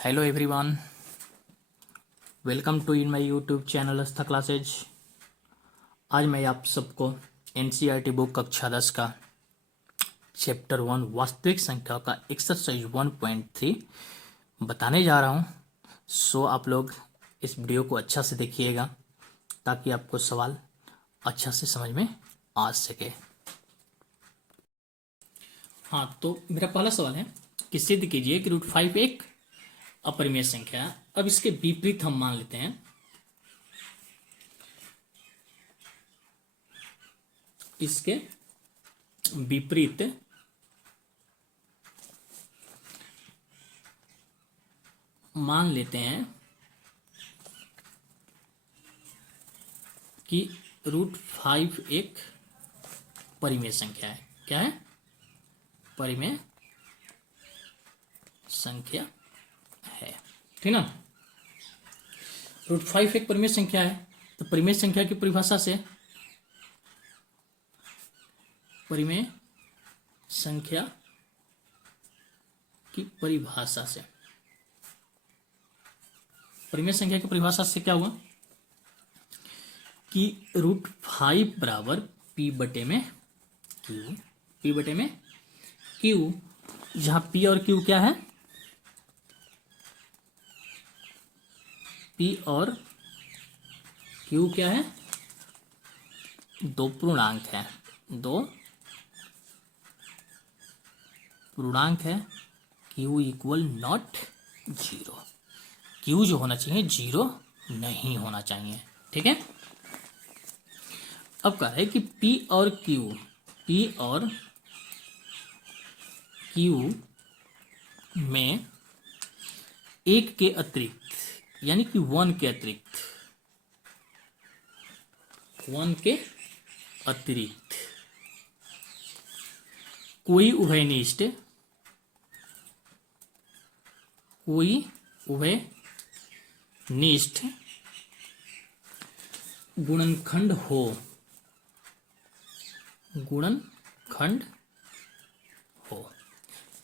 Hello everyone, welcome to in my YouTube channel Aastha classes. आज मैं आप सबको एनसीईआरटी बुक कक्षा 10 का चैप्टर 1 वास्तविक संख्या का एक्सरसाइज 1.3 बताने जा रहा हूं। सो आप लोग इस वीडियो को अच्छा से देखिएगा ताकि आपको सवाल अच्छा से समझ में आ सके। हाँ, तो मेरा पहला सवाल है कि सिद्ध कीजिए कि √5 एक अपरिमेय संख्या है। अब इसके विपरीत हम मान लेते हैं, इसके विपरीत मान लेते हैं कि √5 एक परिमेय संख्या है। क्या है? परिमेय संख्या है, ठीक ना। √5 एक परिमेय संख्या है, तो परिमेय संख्या की परिभाषा से, परिमेय संख्या की परिभाषा से, परिमेय संख्या की परिभाषा से क्या हुआ कि √5 बराबर P बटे में Q, P बटे में Q, जहां P और Q क्या है? P और Q क्या है? दो पूर्णांक है, दो पूर्णांक है। Q इक्वल नॉट 0, Q जो होना चाहिए 0 नहीं होना चाहिए, ठीक है। अब कह रहा है कि P और Q में एक के अतिरिक्त, यानी कि 1 के अतिरिक्त, 1 के अतिरिक्त कोई उभयनिष्ठ गुणनखंड हो, गुणनखंड हो,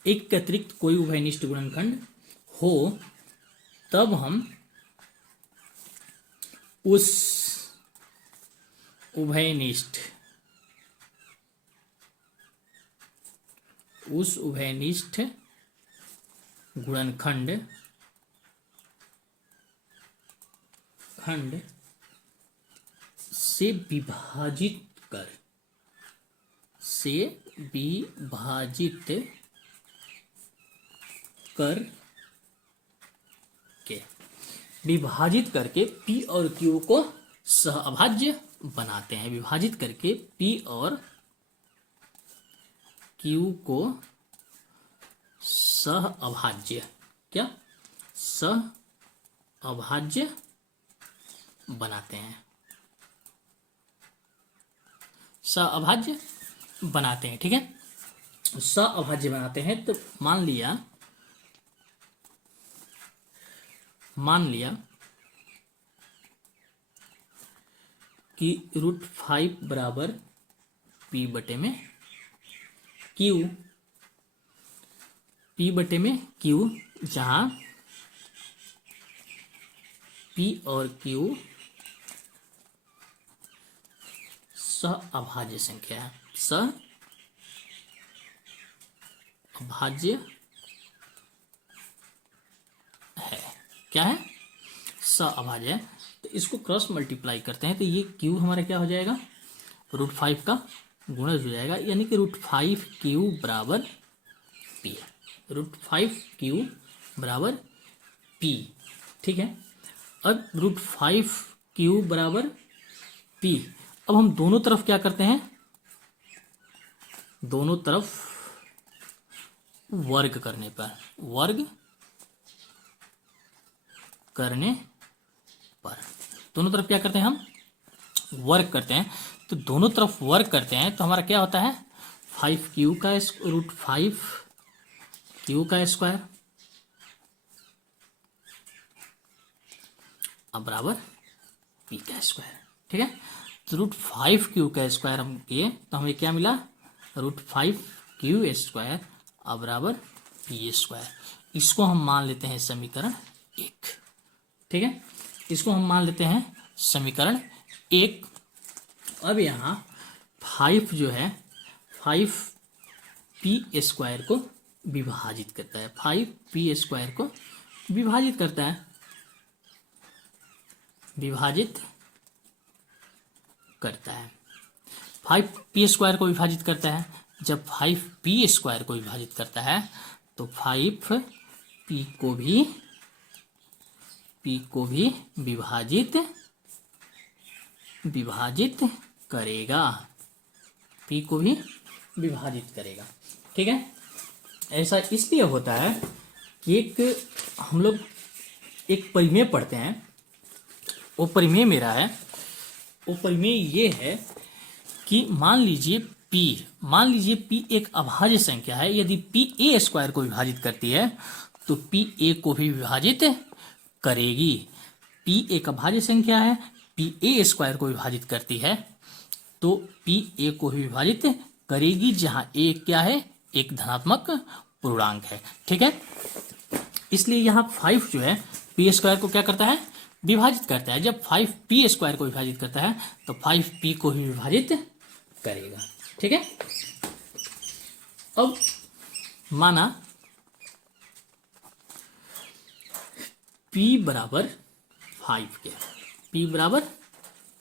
एक के अतिरिक्त कोई उभयनिष्ठ गुणनखंड हो, तब हम उस उभयनिष्ठ गुणनखंड से विभाजित करके P और Q को सहअभाज्य बनाते हैं। विभाजित करके P और Q को सहअभाज्य, क्या सहअभाज्य बनाते हैं, सहअभाज्य बनाते हैं, ठीक है। सहअभाज्य बनाते हैं तो मान लिया कि √5 बराबर P बटे में Q, P बटे में Q, जहां P और Q सहअभाज्य संख्या है, सहअभाज्य है। क्या है? सहअभाज्य है। तो इसको क्रॉस मल्टीप्लाई करते हैं तो ये Q हमारा क्या हो जाएगा? √5 का गुणज हो जाएगा, यानी कि √5Q बराबर P, √5Q बराबर P, ठीक है। अब √5Q बराबर P, अब हम दोनों तरफ क्या करते हैं? दोनों तरफ वर्ग करने पर, दोनों तरफ क्या करते हैं? हम वर्ग करते हैं। तो दोनों तरफ वर्ग करते हैं तो हमारा क्या होता है? 5Q का √5Q का स्क्वायर अब बराबर P का स्क्वायर, ठीक है। तो √5Q का स्क्वायर हम किए तो हमें क्या मिला? √5Q स्क्वायर अब बराबर P स्क्वायर। इसको हम मान लेते हैं समीकरण 1। ठीक है, इसको हम मान लेते हैं समीकरण 1। अब यहाँ 5 जो है 5p² को विभाजित करता है, 5p² को विभाजित करता है, विभाजित करता है। 5p² को विभाजित करता है। जब 5p² को विभाजित करता है तो 5p को भी विभाजित करेगा, p को भी विभाजित करेगा। ठीक है, ऐसा इसलिए होता है कि हम लोग एक परिमेय पढ़ते हैं, वो परिमेय मेरा है, वो परिमेय ये है कि मान लीजिए p एक अभाज्य संख्या है। यदि p a² को विभाजित करती है तो p a को भी विभाजित करेगी। p एक अभाज्य संख्या है, p a² को विभाजित करती है तो p a को भी विभाजित करेगी, जहां a क्या है, एक धनात्मक पूर्णांक है। ठीक है, इसलिए यहाँ 5 जो है p² को क्या करता है, विभाजित करता है। जब 5p² को विभाजित करता है तो 5p को ही विभाजित करेगा। ठीक है, अब माना p बराबर 5 के, p बराबर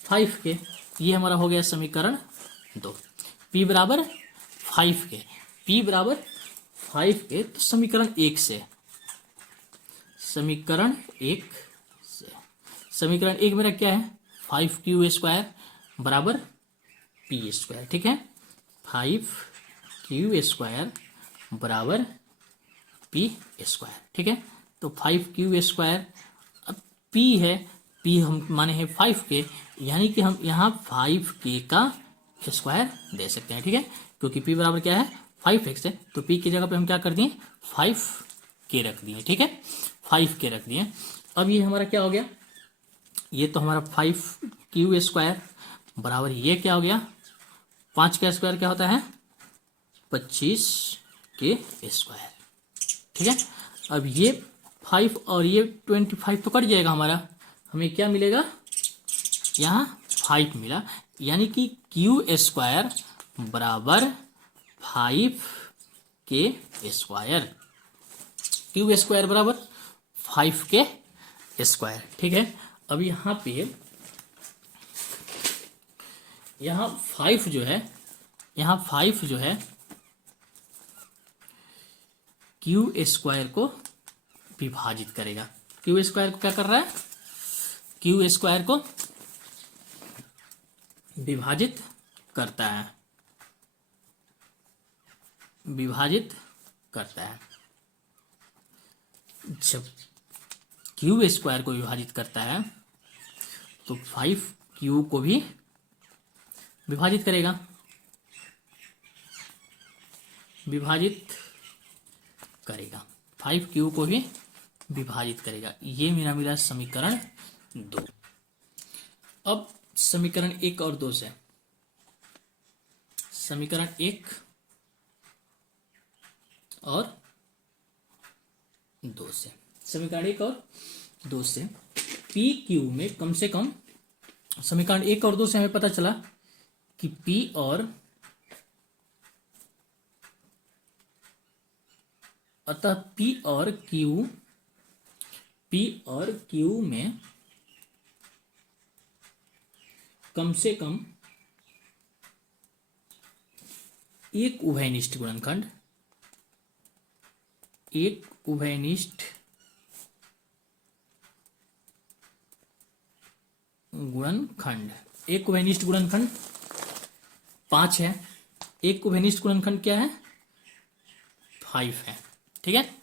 5 के, ये हमारा हो गया समीकरण 2। p बराबर 5 के, p बराबर 5 के, तो समीकरण 1 से, समीकरण 1 मेरा क्या है, 5q² बराबर p²। ठीक है, 5q² बराबर p²। ठीक है, तो 5q², अब p है, p हम माने हैं 5 के, यानी कि हम यहाँ 5k का स्क्वायर दे सकते हैं। ठीक है, क्योंकि p बराबर क्या है, 5x है, तो p की जगह पे हम क्या कर दिए, 5k रख दिए। ठीक है, 5k रख दिए। अब ये हमारा क्या हो गया, ये तो हमारा 5q² बराबर ये क्या हो गया, 5 का स्क्वायर क्या होता है, 25k²। ठीक है, अब ये 5 और ये 25 तो कट जाएगा हमारा, हमें क्या मिलेगा, यहाँ 5 मिला, यानी कि q² बराबर 5k², q² बराबर 5k²। ठीक है, अब यहाँ पे यहाँ 5 जो है, यहाँ 5 जो है q² को विभाजित करेगा। q² को क्या कर रहा है, q² को विभाजित करता है, विभाजित करता है। जब q² को विभाजित करता है तो 5q को भी विभाजित करेगा, विभाजित करेगा, 5q को भी विभाजित करेगा। ये मेरा मिला समीकरण 2। अब समीकरण 1 और 2 से, समीकरण 1 और 2 से, समीकरण 1 और 2 से PQ में कम से कम, समीकरण 1 और 2 से हमें पता चला कि P और, अतः P और Q में कम से कम एक उभयनिष्ठ गुणनखंड, एक उभयनिष्ठ गुणनखंड, एक उभयनिष्ठ गुणनखंड 5 है, एक उभयनिष्ठ गुणनखंड क्या है, 5 है। ठीक है,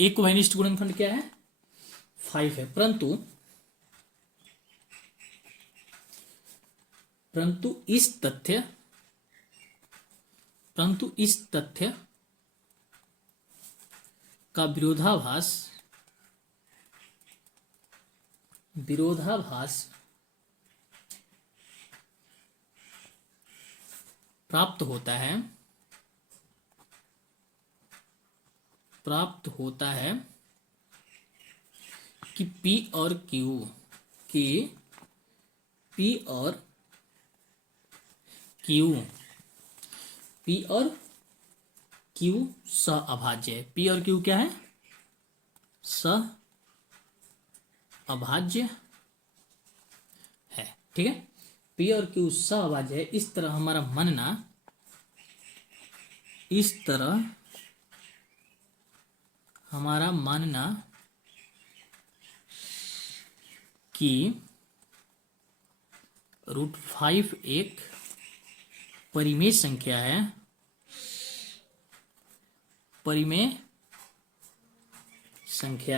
एक उभयनिष्ठ गुणनखंड क्या है, 5 है, परंतु इस तथ्य का विरोधाभास प्राप्त होता है प्राप्त होता है कि P और Q की P और Q सहअभाज्य है। P और Q क्या है? सहअभाज्य है। ठीक है, P और Q सहअभाज्य है। इस तरह हमारा मानना कि √5 एक परिमेय संख्या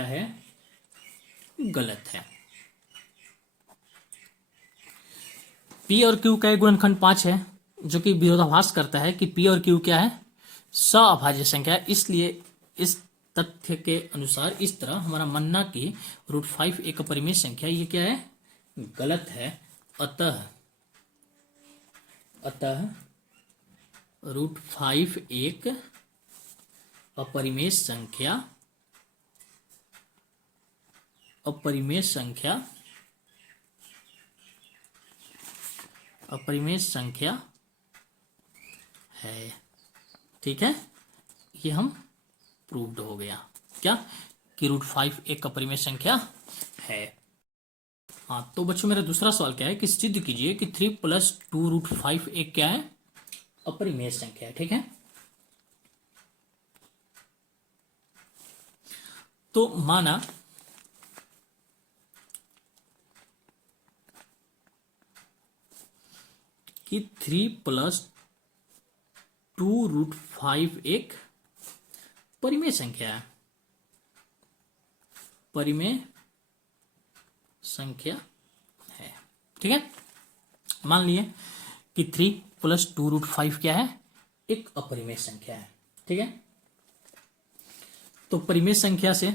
है, गलत है। P और Q का एक गुणनखंड 5 है, जो कि विरोधाभास करता है कि P और Q क्या है? सहअभाज्य संख्या है। इसलिए इस तथ्य के अनुसार इस तरह हमारा मानना कि √5 एक अपरिमेय संख्या, ये क्या है? गलत है। अतः √5 एक अपरिमेय संख्या है। ठीक है, ये हम प्रूव्ड हो गया क्या कि √5 एक अपरिमेय संख्या है। हाँ, तो बच्चों मेरा दूसरा सवाल क्या है कि सिद्ध कीजिए कि 3 + 2 √5 एक क्या है? अपरिमेय संख्या है। ठीक है, तो माना कि 3 + 2 √5 एक परिमेय संख्या है। ठीक है, मान लिए कि 3 + 2 √5 क्या है? एक अपरिमेय संख्या है। ठीक है, तो परिमेय संख्या से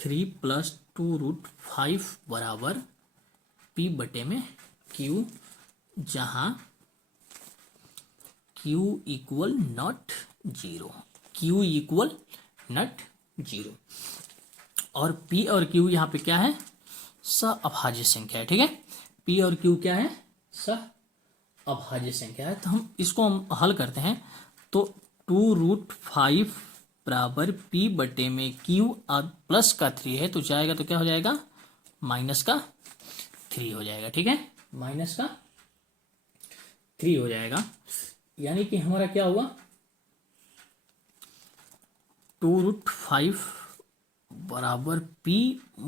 3 + 2 √5 बराबर P/Q, जहां Q = not 0 और P और Q यहाँ पे क्या है? सहअभाज्य संख्या है। ठीक है, P और Q क्या है? सहअभाज्य संख्या है। तो हम इसको हल करते हैं, तो 2 √5 बराबर P/Q और प्लस का 3 है, तो जाएगा तो क्या हो जाएगा? -3 हो जाएगा। ठीक है, -3 हो जाएगा, यानी कि हमारा क्या हुआ? 2 √5 बराबर P -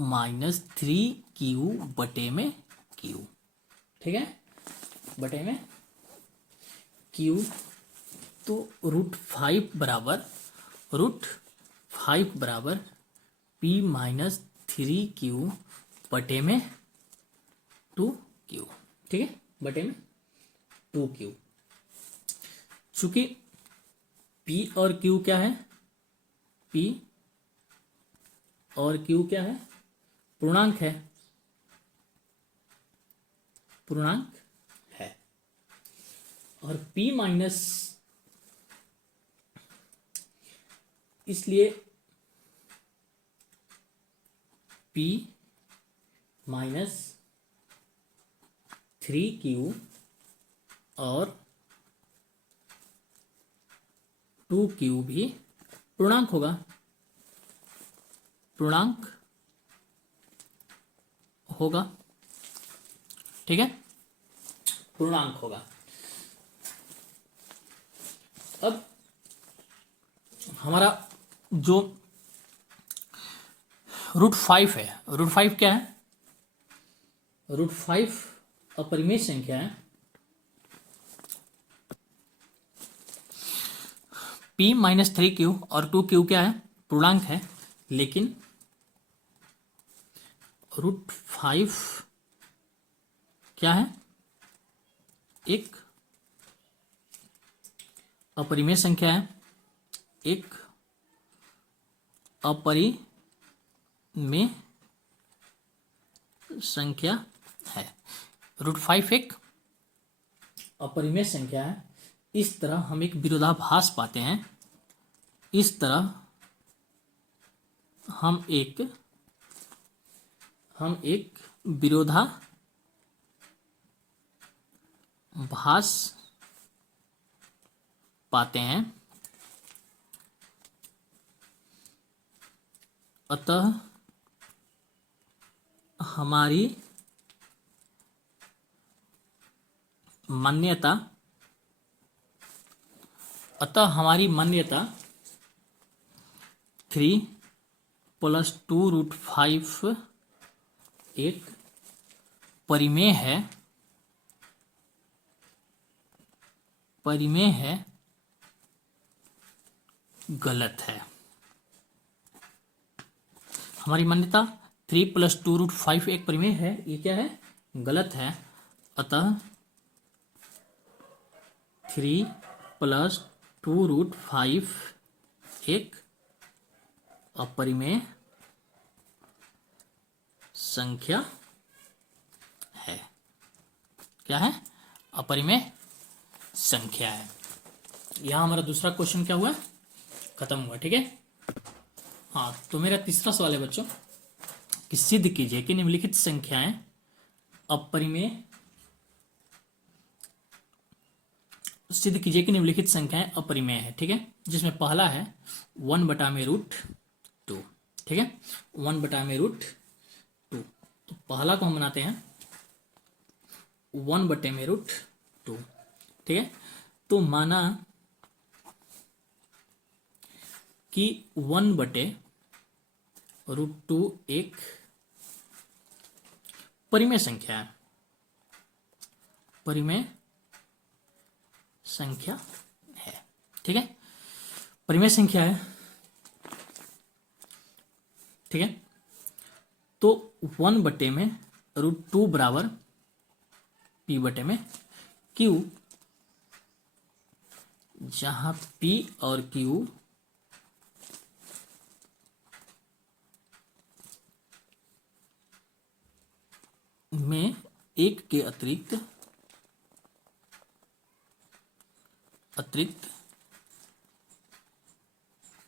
3Q/Q। ठीक है, बटे में Q, तो √5 बराबर P - 3Q/2Q। ठीक है, बटे में 2Q। चूंकि P और Q क्या है? P और Q क्या है? पूर्णांक है। और P माइनस, इसलिए P - 3Q और 2Q भी पूर्णांक होगा। ठीक है, पूर्णांक होगा। अब हमारा जो √5 है, √5 क्या है? √5 अपरिमेय संख्या है। P - 3Q और 2Q क्या है? पूर्णांक है। लेकिन √5 क्या है? एक अपरिमेय संख्या है, एक अपरिमेय संख्या है। √5 एक अपरिमेय संख्या है। इस तरह हम एक विरोधाभास पाते हैं। इस तरह हम एक विरोधाभास पाते हैं। अतः हमारी मान्यता 3 + 2√5 एक परिमेय है, गलत है। हमारी मान्यता 3 + 2√5 एक परिमेय है, ये क्या है? गलत है। अतः 3 + 2√5 एक अपरिमेय संख्या है। क्या है? अपरिमेय संख्या है। यहां हमारा दूसरा क्वेश्चन क्या हुआ? खत्म हुआ। ठीक है। हाँ, तो मेरा तीसरा सवाल है बच्चों कि सिद्ध कीजिए कि निम्नलिखित संख्याएं अपरिमेय है। ठीक है, जिसमें पहला है 1/√2। ठीक है, 1/√2। तो पहला को हम बनाते हैं 1/√2। ठीक है, तो माना कि 1/√2 एक परिमेय संख्या है। ठीक है, परिमेय संख्या है। ठीक है, तो 1/√2 बराबर P/Q, जहां P और Q में एक के अतिरिक्त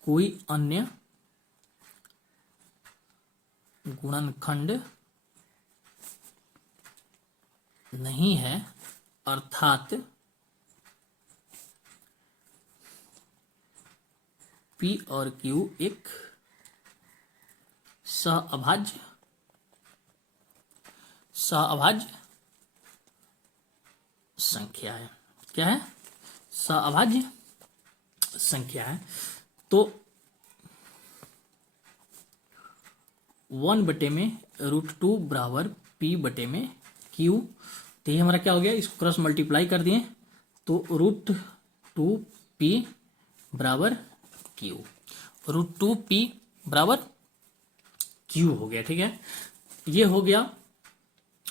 कोई अन्य गुणनखंड नहीं है, अर्थात P और Q एक सहअभाज्य संख्या है। क्या है? सहअभाज्य संख्या है। तो 1/√2 बराबर P/Q। तो ये हमारा क्या हो गया? इसको क्रॉस मल्टीप्लाई कर दिए तो √2P बराबर Q, √2P बराबर Q हो गया। ठीक है, ये हो गया।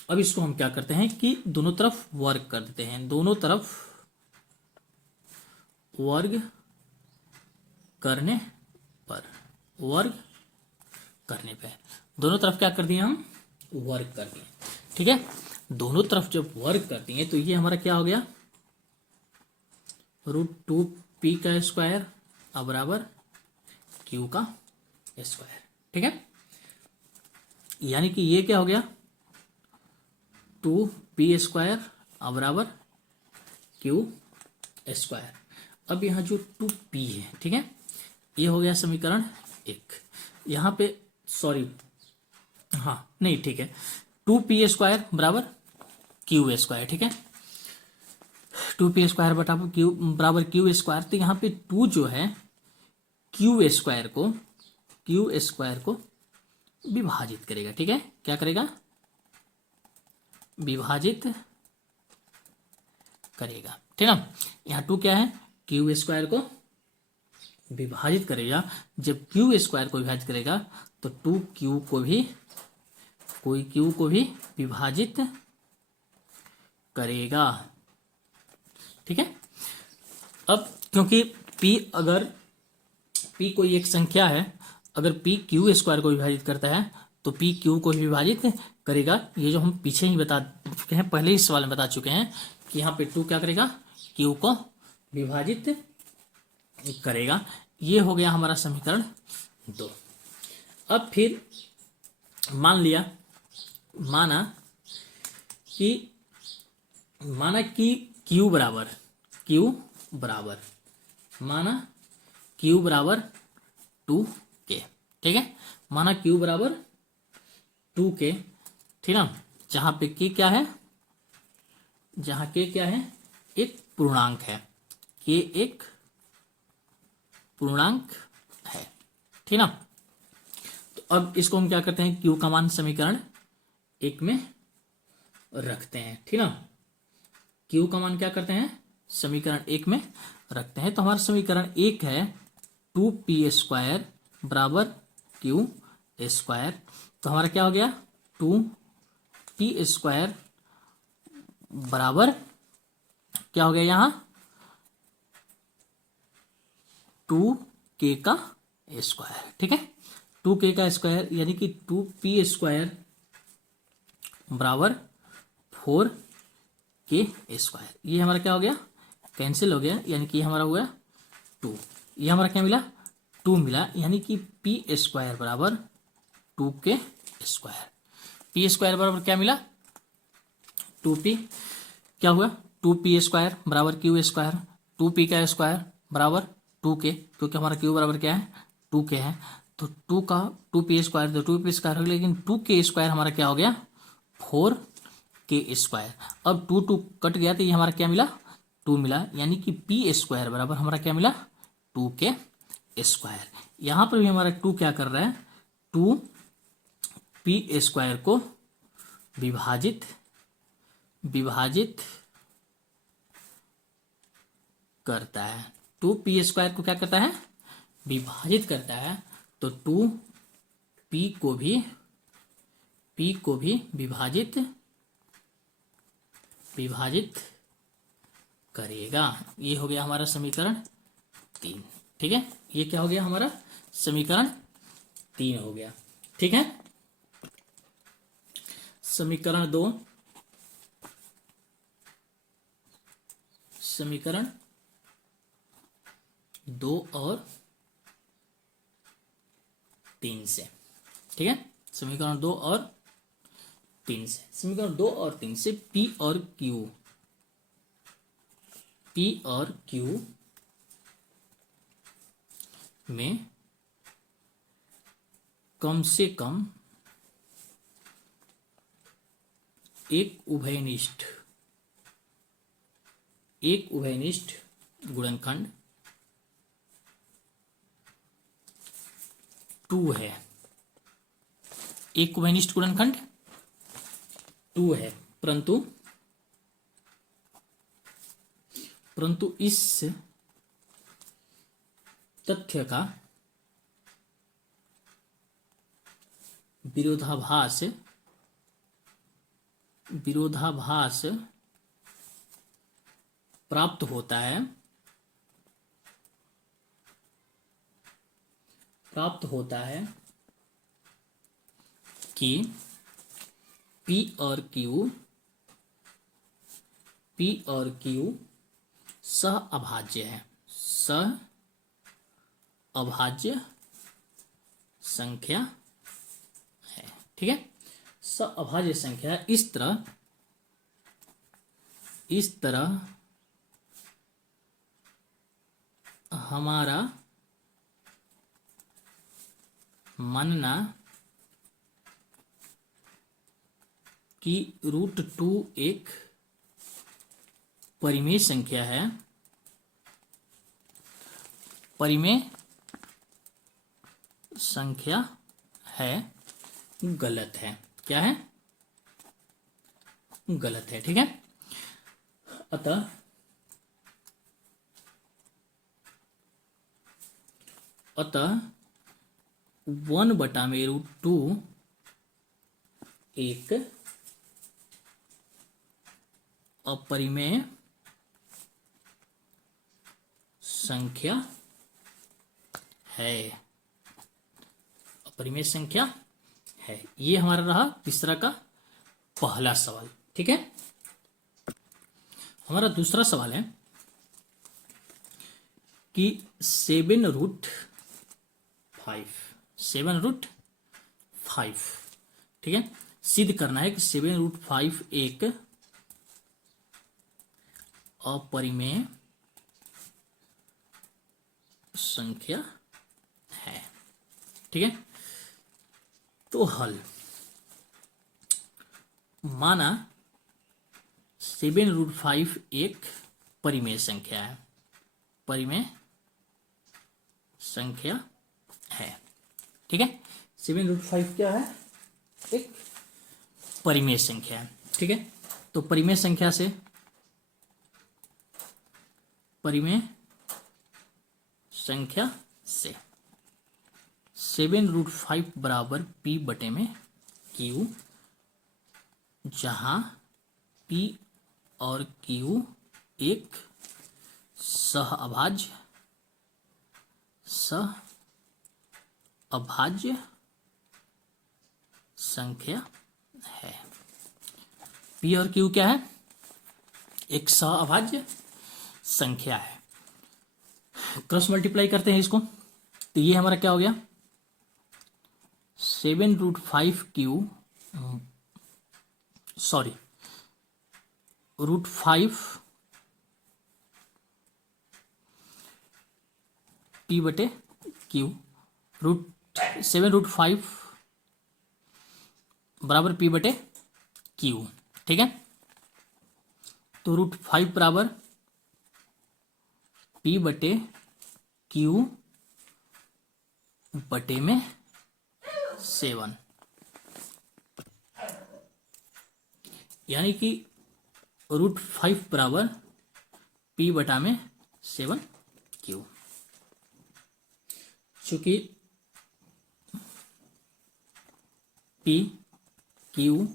अब इसको हम क्या करते हैं कि दोनों तरफ वर्ग कर देते हैं। दोनों तरफ वर्ग करने पर दोनों तरफ क्या कर दिए? हम वर्ग कर दिए। ठीक है, दोनों तरफ जब वर्ग कर दिए तो ये हमारा क्या हो गया? √2P का स्क्वायर बराबर Q का स्क्वायर। ठीक है, यानी कि ये क्या हो गया? 2P² बराबर Q स्क्वायर। अब यहाँ जो 2P है, ठीक है, ये हो गया समीकरण 1। यहाँ पे ठीक है, 2P² बराबर Q²। ठीक है, 2P² बराबर Q²। तो यहाँ पे 2 जो है Q² को विभाजित करेगा। ठीक है, क्या करेगा? विभाजित करेगा। ठीक है, यहाँ 2 क्या है? Q² को विभाजित करेगा। जब Q² को विभाजित करेगा तो 2Q को भी विभाजित करेगा। ठीक है, अब क्योंकि P कोई एक संख्या है, अगर P Q² को विभाजित करता है तो P Q को विभाजित करेगा, ये जो हम पीछे ही बता चुके हैं, पहले ही सवाल में बता चुके हैं कि यहाँ पे 2 क्या करेगा, Q को विभाजित करेगा। ये हो गया हमारा समीकरण 2। अब फिर माना कि Q बराबर माना Q बराबर 2K, ठीक है। माना Q बराबर 2K, ठीक ना। जहां पे K क्या है, जहां K क्या है, एक पूर्णांक है, K एक पूर्णांक है, ठीक ना। तो अब इसको हम क्या करते हैं, Q का मान समीकरण 1 में रखते हैं, ठीक ना। Q का मान क्या करते हैं, समीकरण 1 में रखते हैं। तो हमारा समीकरण 1 है 2p² बराबर Q स्क्वायर। तो हमारा क्या हो गया, 2p² बराबर क्या हो गया, यहाँ 2K का स्क्वायर, ठीक है। 2K का स्क्वायर यानी कि 2p² बराबर 4K स्क्वायर। ये हमारा क्या हो गया, कैंसिल हो गया, यानी कि हमारा हुआ 2। ये हमारा क्या मिला, 2 मिला, यानी कि p² बराबर 2K स्क्वायर। p² बराबर क्या मिला, 2p, क्या हुआ 2p² बराबर Q स्क्वायर। 2p का स्क्वायर बराबर 2K, क्योंकि हमारा Q बराबर क्या है, 2K है। तो 2p² तो 2p² हो गया, लेकिन 2K स्क्वायर हमारा क्या हो गया, 4K स्क्वायर। अब 2 कट गया तो ये हमारा क्या मिला, 2 मिला, यानी कि p² बराबर हमारा क्या मिला, 2K स्क्वायर। यहां पर भी हमारा 2 क्या कर रहा है, 2p² को विभाजित करता है। 2p² को क्या करता है, विभाजित करता है। तो 2p को भी विभाजित करेगा। ये हो गया हमारा समीकरण 3, ठीक है। ये क्या हो गया, हमारा समीकरण 3 हो गया, ठीक है। समीकरण 2 और 3 से, ठीक है। समीकरण 2 और 3 से, समीकरण 2 और 3 से P और Q में कम से कम एक उभयनिष्ठ गुणनखंड 2 है। एक उभयनिष्ठ गुणनखंड 2 है, परंतु इस तथ्य का विरोधाभास प्राप्त होता है कि P और Q सह अभाज्य संख्या है, ठीक है। सह-अभाज्य संख्या इस तरह हमारा मानना कि √2 एक परिमेय संख्या है, गलत है। क्या है, गलत है, ठीक है। अतः 1/√2 एक अपरिमेय संख्या है, अपरिमेय संख्या है। ये हमारा रहा तीसरा का पहला सवाल। ठीक है, हमारा दूसरा सवाल है कि 7√5 ठीक है, सिद्ध करना है कि 7√5 एक अपरिमेय संख्या है। ठीक है, तो हल, माना 7√5 एक परिमेय संख्या है, परिमेय संख्या है। ठीक है, 7√5 क्या है, एक परिमेय संख्या है। ठीक है, तो परिमेय संख्या से, परिमेय संख्या से 7√5 बराबर P बटे में Q, जहां P और Q एक सहअभाज्य संख्या है। P और Q क्या है, एक सहअभाज्य संख्या है। क्रॉस मल्टीप्लाई करते हैं इसको, तो ये हमारा क्या हो गया, 7√5Q सॉरी √5 P बटे Q, 7√5 बराबर P बटे Q। ठीक है, तो √5 बराबर P बटे Q बटे में 7, यानी कि √5 बराबर P बटा में 7Q। चूंकि P, Q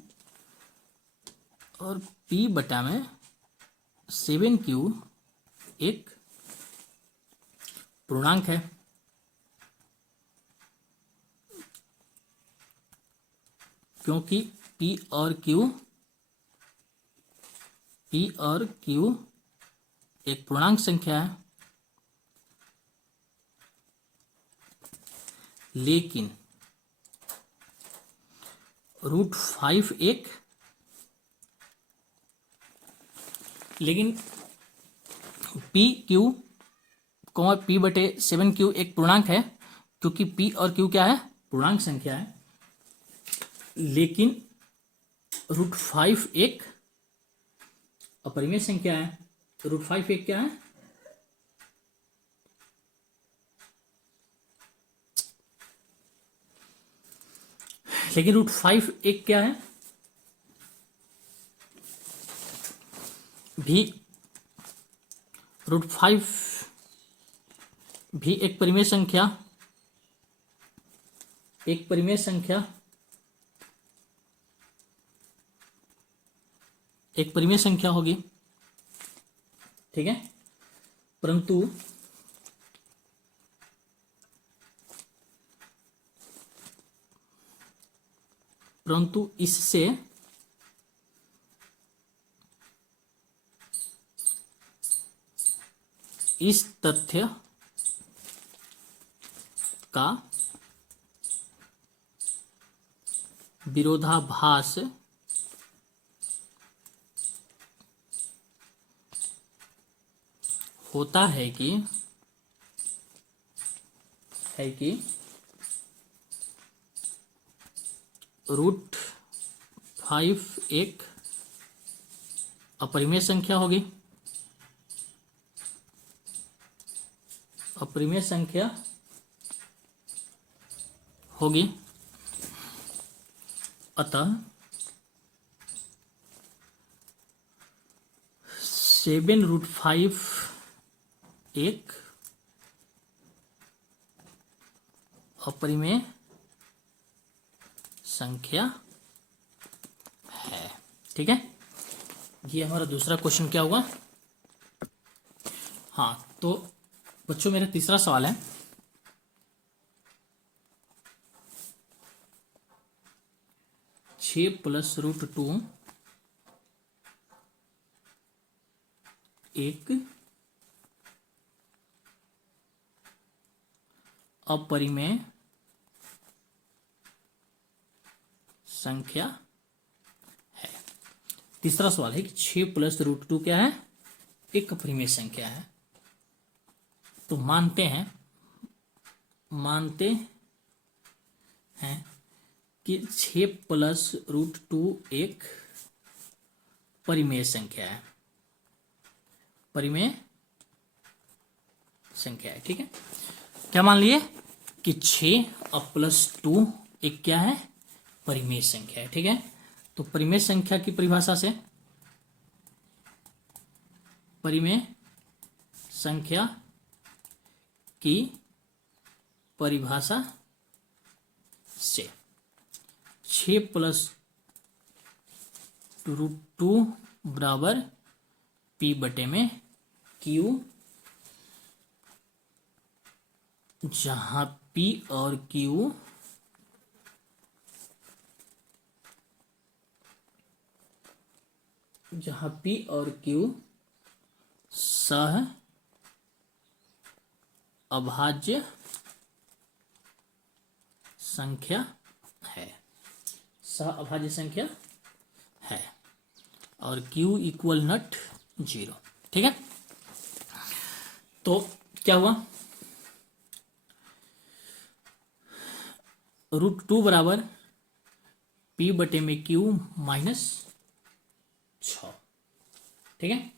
और P बटा में 7Q एक पूर्णांक है, क्योंकि P और Q एक पूर्णांक संख्या है, लेकिन √5 एक, लेकिन PQ P बटे 7Q एक पूर्णांक है, क्योंकि P और Q क्या है, पूर्णांक संख्या है, लेकिन √5 एक अपरिमेय संख्या है। √5 एक क्या है, लेकिन √5 एक क्या है, भी √5 भी एक परिमेय संख्या, एक परिमेय संख्या, एक परिमेय संख्या होगी। ठीक है, परंतु इससे इस तथ्य का विरोधाभास होता है कि √5 एक अपरिमेय संख्या होगी, अपरिमेय संख्या होगी। अतः 7√5 एक अपरिमेय संख्या है। ठीक है, ये हमारा दूसरा क्वेश्चन क्या होगा। हाँ, तो बच्चों मेरा तीसरा सवाल है, 6 + √2 एक अपरिमेय संख्या है। तीसरा सवाल है कि 6 प्लस रूट 2 क्या है? एक अपरिमेय संख्या है। तो मानते हैं कि 6 प्लस रूट 2 एक परिमेय संख्या है। परिमेय संख्या है, ठीक है। क्या मान लिए कि 6 और प्लस 2 एक क्या है? परिमेय संख्या है, ठीक है। तो परिमेय संख्या की परिभाषा से, परिमेय संख्या की परिभाषा से 6 प्लस रूट 2 बराबर P बटे में Q, जहां P और Q सह अभाज्य संख्या है। सह अभाज्य संख्या है और Q इक्वल नट 0, ठीक है। तो क्या हुआ? रूट 2 बराबर P बटे में Q माइनस 6, ठीक है।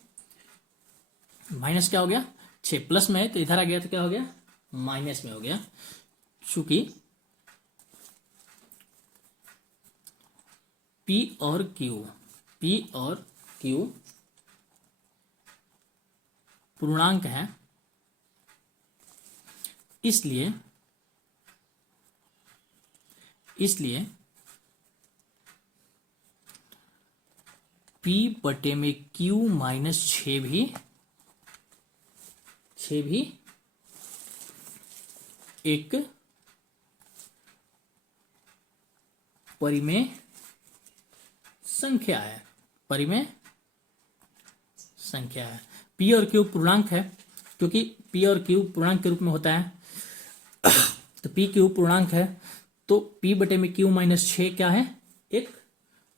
माइनस क्या हो गया? 6 प्लस में है तो इधर आ गया तो क्या हो गया? माइनस में हो गया। चूंकि P और Q पूर्णांक है, इसलिए P बटे में Q माइनस 6 भी एक परिमेय संख्या है। परिमेय संख्या है। P और Q पूर्णांक है, क्योंकि P और Q पूर्णांक के रूप में होता है। तो P Q पूर्णांक है, तो P बटे में Q माइनस 6 क्या है? एक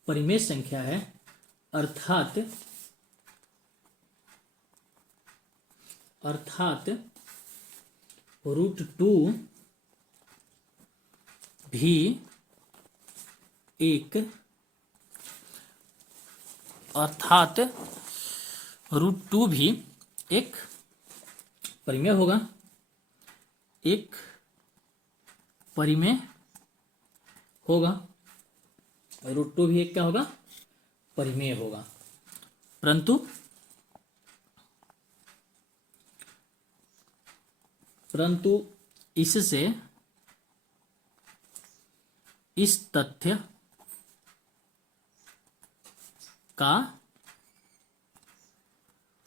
परिमेय संख्या है। अर्थात रूट 2 भी एक परिमेय होगा। एक परिमेय होगा। रूट 2 भी एक क्या होगा? परिमेय होगा। परंतु इससे इस तथ्य का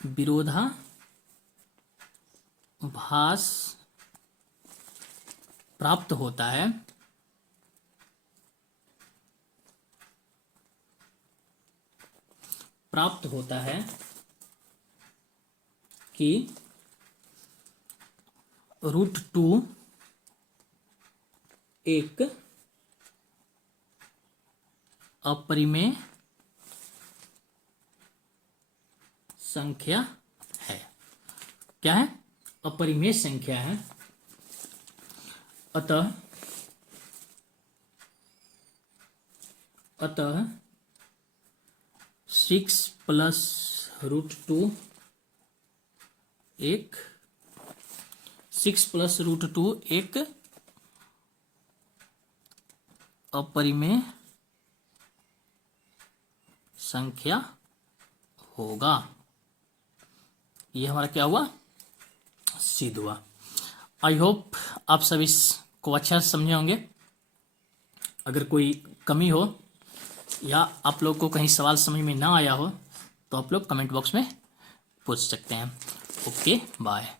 विरोधाभास प्राप्त होता है कि रूट 2 एक अपरिमेय संख्या है। क्या है? अपरिमेय संख्या है। अतः 6 प्लस रूट 2 एक अपरिमेय संख्या होगा। ये हमारा क्या हुआ? सिद्ध हुआ। आई होप आप सब इसको अच्छा समझे होंगे। अगर कोई कमी हो या आप लोग को कहीं सवाल समझ में ना आया हो तो आप लोग कमेंट बॉक्स में पूछ सकते हैं। Okay, bye.